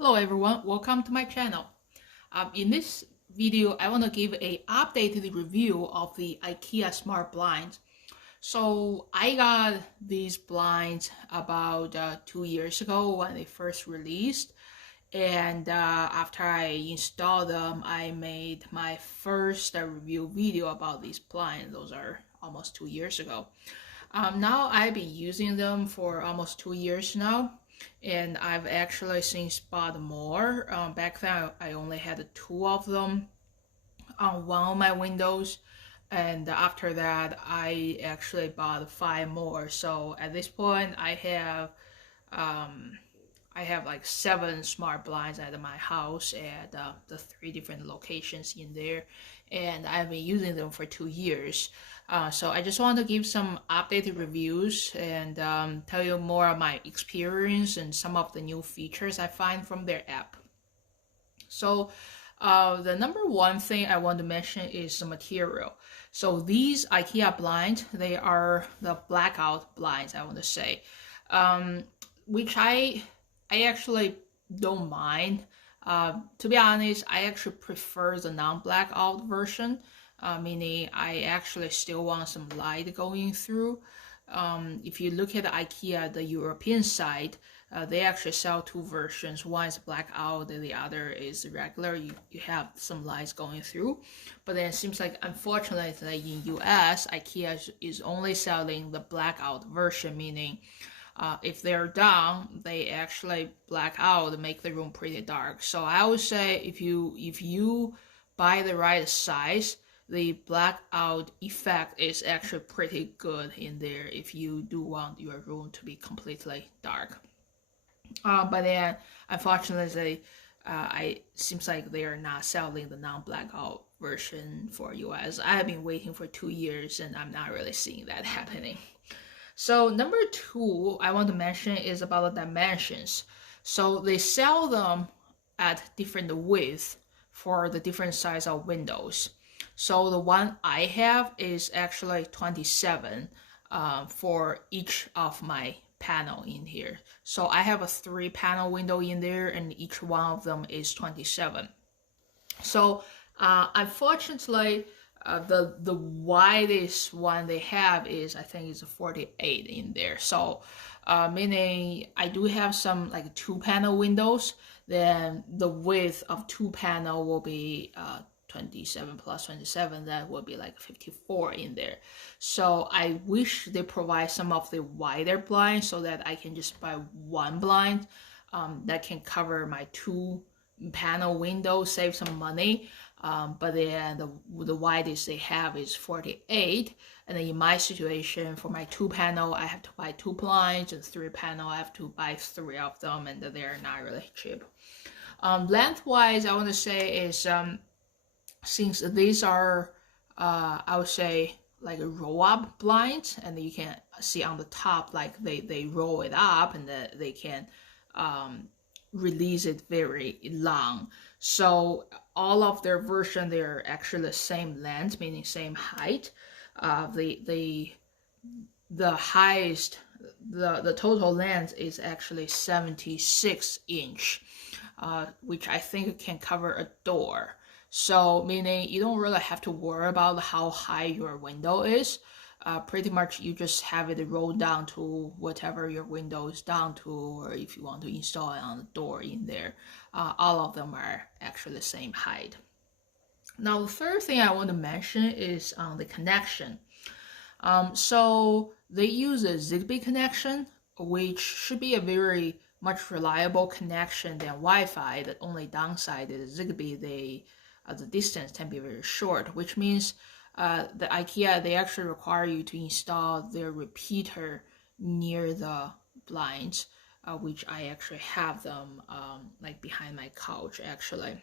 Hello everyone, welcome to my channel. In this video, I want to give a updated review of the IKEA smart blinds. So I got these blinds about 2 years ago when they first released, and after I installed them, I made my first review video about these blinds. Those are almost 2 years ago. Now I've been using them for almost 2 years now, and I've actually since bought more. Back then I only had two of them on one of my windows, and after that I actually bought five more. So at this point I have like 7 smart blinds at my house at the 3 different locations in there, and I've been using them for 2 years. So I just want to give some updated reviews and tell you more of my experience and some of the new features I find from their app. So the number one thing I want to mention is the material. So these IKEA blinds, they are the blackout blinds, I want to say, which I actually don't mind. To be honest, I actually prefer the non-blackout version, meaning I actually still want some light going through. If you look at the IKEA, the European side, they actually sell 2 versions. One is blackout, and the other is regular. You have some lights going through. But then it seems like, unfortunately, in US, IKEA is only selling the blackout version, meaning if they're down, they actually black out and make the room pretty dark. So I would say if you buy the right size, the blackout effect is actually pretty good in there if you do want your room to be completely dark. But then unfortunately, it seems like they are not selling the non-blackout version for US. I have been waiting for 2 years and I'm not really seeing that happening. So number 2 I want to mention is about the dimensions. So they sell them at different width for the different size of windows. So the one I have is actually 27 for each of my panel in here. So I have a 3 panel window in there, and each one of them is 27. So unfortunately, the widest one they have is, I think, is a 48 in there. So meaning I do have some like 2 panel windows, then the width of 2 panel will be 27 plus 27, that would be like 54 in there. So I wish they provide some of the wider blinds so that I can just buy 1 blind that can cover my 2 panel window, save some money. But then the widest they have is 48, and then in my situation, for my 2 panel I have to buy 2 blinds, and 3 panel I have to buy 3 of them, and they're not really cheap. Lengthwise, I want to say is since these are I would say like roll up blinds, and you can see on the top like they roll it up, and they can release it very long. So all of their version, they're actually the same length, meaning same height. The highest, the total length is actually 76 inch, which I think can cover a door. So meaning you don't really have to worry about how high your window is. Pretty much you just have it roll down to whatever your window is down to, or if you want to install it on the door in there. All of them are actually the same height. Now the third thing I want to mention is the connection. So they use a Zigbee connection, which should be a very much reliable connection than Wi-Fi. The only downside is Zigbee, the distance can be very short, which means the IKEA, they actually require you to install their repeater near the blinds, which I actually have them like behind my couch actually.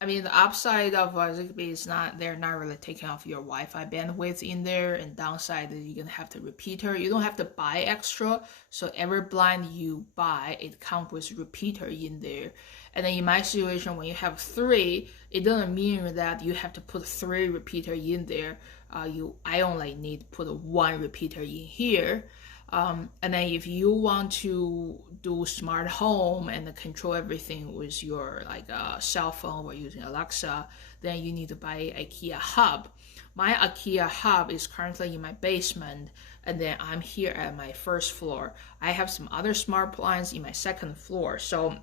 I mean, the upside of Zigbee is they're not really taking off your Wi-Fi bandwidth in there, and downside is you're gonna have to repeater. You don't have to buy extra, so every blind you buy, it comes with repeater in there. And then in my situation, when you have 3, it doesn't mean that you have to put 3 repeater in there. I only need to put 1 repeater in here. And then if you want to do smart home and control everything with your like cell phone or using Alexa, then you need to buy IKEA hub. My IKEA hub is currently in my basement, and then I'm here at my first floor. I have some other smart blinds in my second floor. So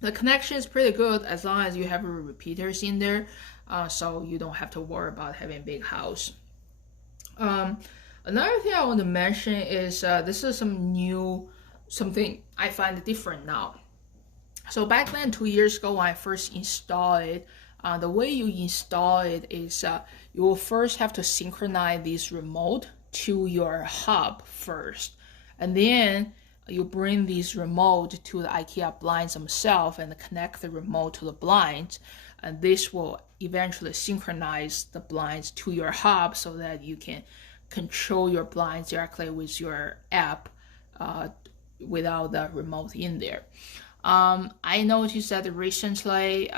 the connection is pretty good as long as you have repeaters in there, so you don't have to worry about having a big house. Another thing I want to mention is this is something I find different now. So back then, 2 years ago, when I first installed it, the way you install it is you will first have to synchronize this remote to your hub first, and then you bring this remote to the IKEA blinds themselves and connect the remote to the blinds, and this will eventually synchronize the blinds to your hub so that you can control your blinds directly with your app without the remote in there. I noticed that recently,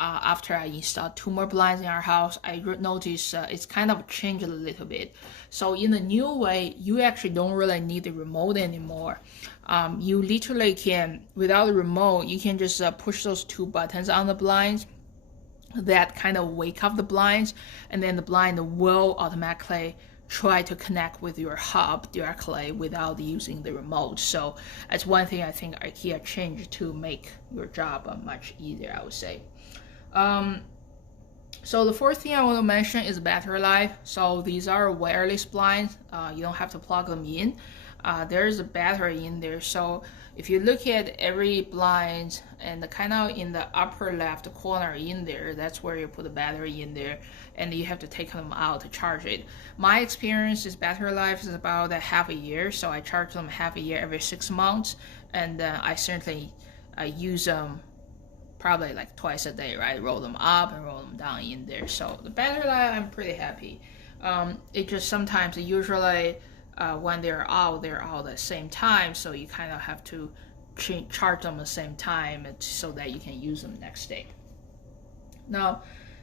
after I installed 2 more blinds in our house, I noticed it's kind of changed a little bit. So in the new way, you actually don't really need the remote anymore. You literally can, without the remote, you can just push those 2 buttons on the blinds that kind of wake up the blinds, and then the blind will automatically try to connect with your hub directly without using the remote. So that's one thing I think IKEA changed to make your job much easier, I would say. So the fourth thing I want to mention is battery life. So these are wireless blinds. You don't have to plug them in. There's a battery in there. So if you look at every blind and kind of in the upper left corner in there, that's where you put the battery in there, and you have to take them out to charge it. My experience is battery life is about a half a year, so I charge them half a year every 6 months, and I certainly use them probably like twice a day, right? Roll them up and roll them down in there. So the battery life, I'm pretty happy. It just sometimes, usually when they're out at the same time, so you kind of have to charge them at the same time so that you can use them next day. Now,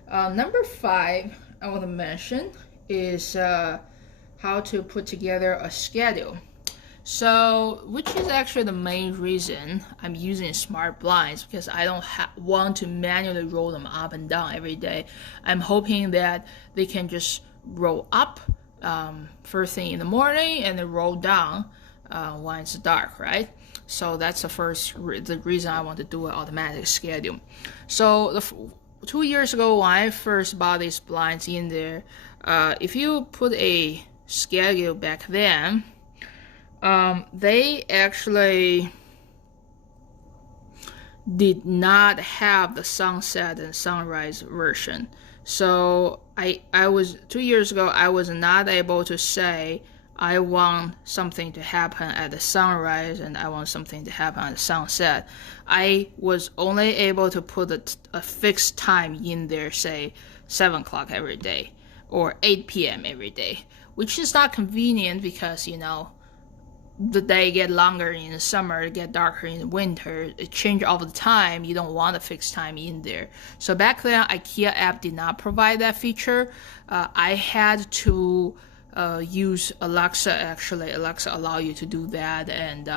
number 5 I want to mention is how to put together a schedule. So, which is actually the main reason I'm using smart blinds, because I don't want to manually roll them up and down every day. I'm hoping that they can just roll up first thing in the morning and then roll down when it's dark, right? So that's the reason I want to do an automatic schedule. So 2 years ago when I first bought these blinds in there, if you put a schedule back then, they actually did not have the sunset and sunrise version. So I was 2 years ago, I was not able to say I want something to happen at the sunrise and I want something to happen at the sunset. I was only able to put a fixed time in there, say 7 o'clock every day or 8 p.m. every day, which is not convenient because, you know, the day get longer in the summer, it get darker in the winter, it change all the time. You don't want a fixed time in there. So back then, IKEA app did not provide that feature. I had to use Alexa. Actually, Alexa allow you to do that, and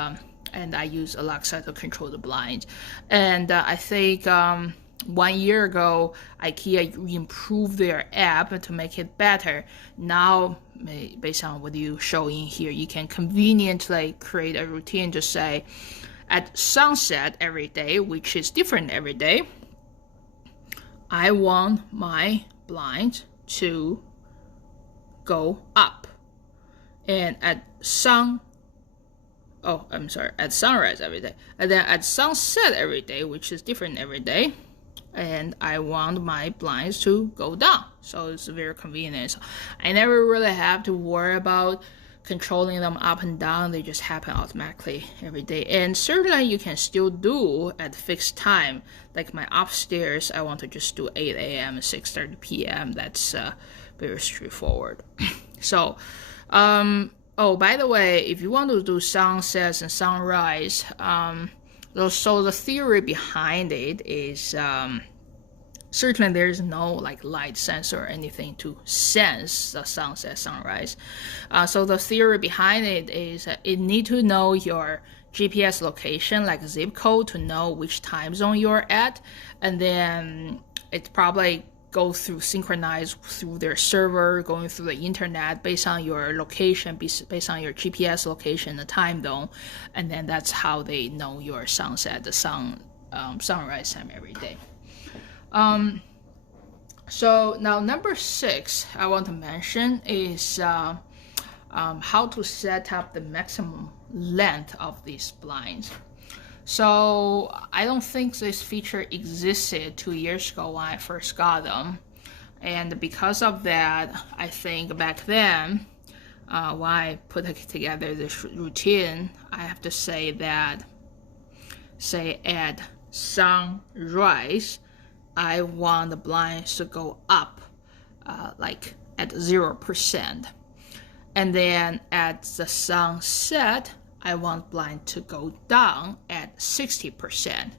I use Alexa to control the blinds. And I think 1 year ago, IKEA improved their app to make it better. Now, based on what you show in here, you can conveniently create a routine to say, at sunset every day, which is different every day, I want my blind to go up. And at sunrise every day. And then at sunset every day, which is different every day, and I want my blinds to go down. So it's very convenient. So I never really have to worry about controlling them up and down. They just happen automatically every day. And certainly you can still do at fixed time. Like my upstairs, I want to just do 8 a.m. and 6:30 p.m. That's very straightforward. So, by the way, if you want to do sunsets and sunrise, so the theory behind it is Certainly there's no like light sensor or anything to sense the sunset, sunrise. So the theory behind it is it need to know your GPS location, like zip code, to know which time zone you're at, and then it probably go through synchronized through their server, going through the internet based on your location, based on your GPS location, the time zone, and then that's how they know your sunset, the sunrise time every day. So now number 6 I want to mention is how to set up the maximum length of these blinds. So I don't think this feature existed 2 years ago when I first got them, and because of that, I think back then when I put together this routine, I have to say that, say at sunrise, I want the blinds to go up like at 0%. And then at the sunset, I want blind to go down at 60%.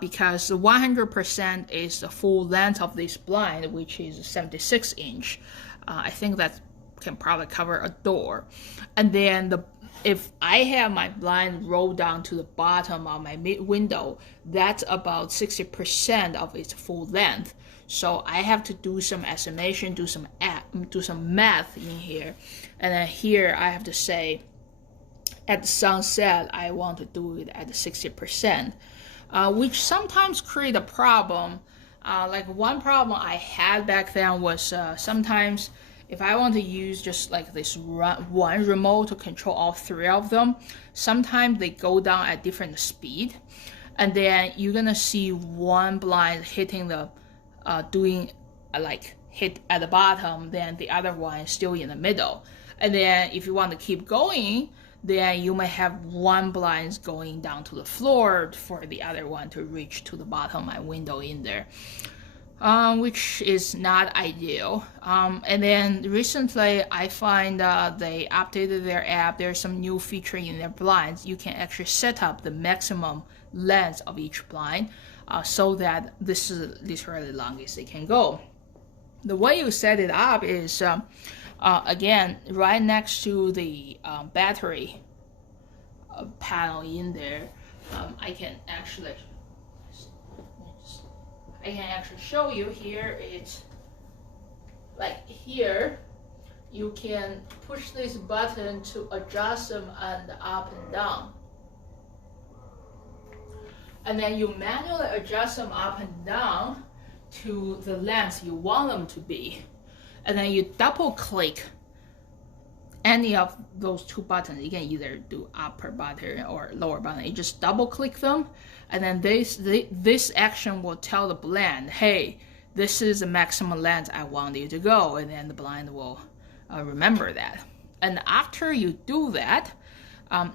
Because the 100% is the full length of this blind, which is 76 inch. I think that can probably cover a door. And then if I have my blind rolled down to the bottom of my window, that's about 60% of its full length. So I have to do some estimation, do some math in here, and then here I have to say, at the sunset, I want to do it at 60%, which sometimes create a problem. Like one problem I had back then was sometimes if I want to use just like this one remote to control all 3 of them, sometimes they go down at different speed, and then you're gonna see one blind hitting the doing like hit at the bottom, then the other one is still in the middle. And then if you want to keep going, then you might have one blind going down to the floor for the other one to reach to the bottom of my window in there. Which is not ideal. And then recently I find they updated their app. There's some new feature in their blinds. You can actually set up the maximum length of each blind so that this is literally the longest they can go. The way you set it up is, again, right next to the battery panel in there, I can actually show you here. It's like here you can push this button to adjust them and up and down, and then you manually adjust them up and down to the length you want them to be, and then you double click any of those 2 buttons. You can either do upper button or lower button. You just double click them, and then this action will tell the blind, hey, this is the maximum length I want you to go, and then the blind will remember that. And after you do that,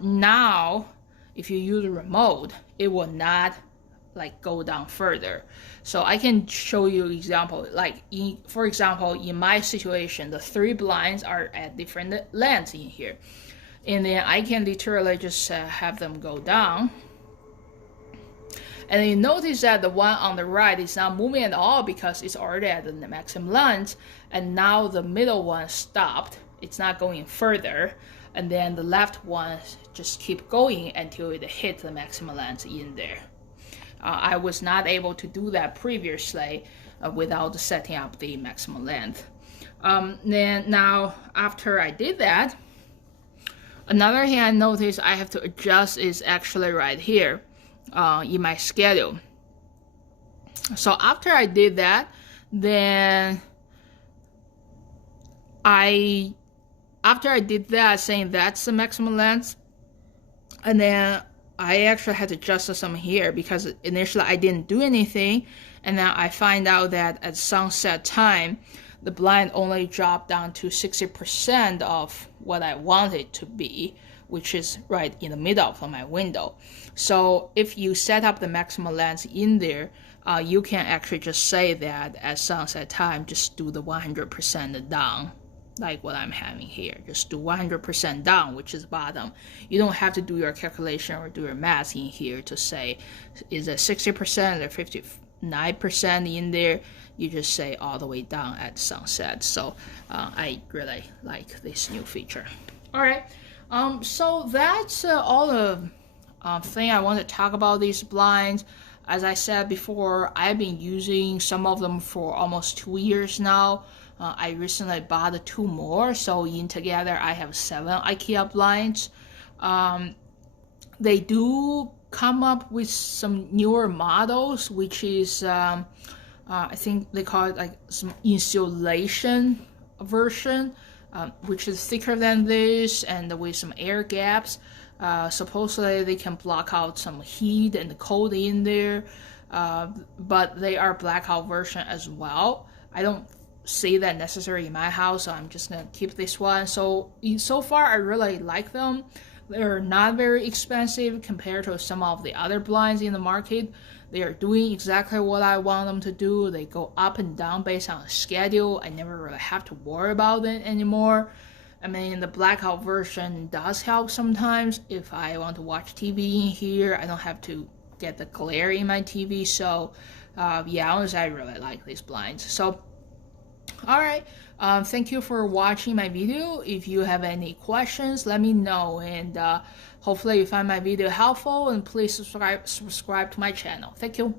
now if you use a remote, it will not like go down further. So I can show you example, like for example, in my situation, the 3 blinds are at different lengths in here, and then I can literally just have them go down, and then you notice that the one on the right is not moving at all because it's already at the maximum length, and now the middle one stopped, it's not going further, and then the left one just keep going until it hits the maximum length in there. I was not able to do that previously without setting up the maximum length. Then now after I did that, another thing I noticed I have to adjust is actually right here in my schedule. So after I did that, then after I did that, saying that's the maximum length, and then I actually had to adjust some here because initially I didn't do anything, and then I find out that at sunset time, the blind only dropped down to 60% of what I want it to be, which is right in the middle of my window. So if you set up the maximum length in there, you can actually just say that at sunset time, just do the 100% down, like what I'm having here. Just do 100% down, which is bottom. You don't have to do your calculation or do your math in here to say, is it 60% or 9% in there, you just say all the way down at sunset. So I really like this new feature. All right, so that's all the thing I want to talk about these blinds. As I said before, I've been using some of them for almost 2 years now. I recently bought 2 more, so in together I have 7 IKEA blinds. They do come up with some newer models, which is I think they call it like some insulation version, which is thicker than this and with some air gaps. Supposedly they can block out some heat and cold in there, but they are blackout version as well. I don't see that necessary in my house, so I'm just gonna keep this one. So far I really like them. They're not very expensive compared to some of the other blinds in the market. They are doing exactly what I want them to do. They go up and down based on a schedule. I never really have to worry about it anymore. I mean, the blackout version does help sometimes. If I want to watch TV in here, I don't have to get the glare in my TV. So yeah, honestly, I really like these blinds. So alright, thank you for watching my video. If you have any questions, let me know, and hopefully you find my video helpful, and please subscribe to my channel. Thank you.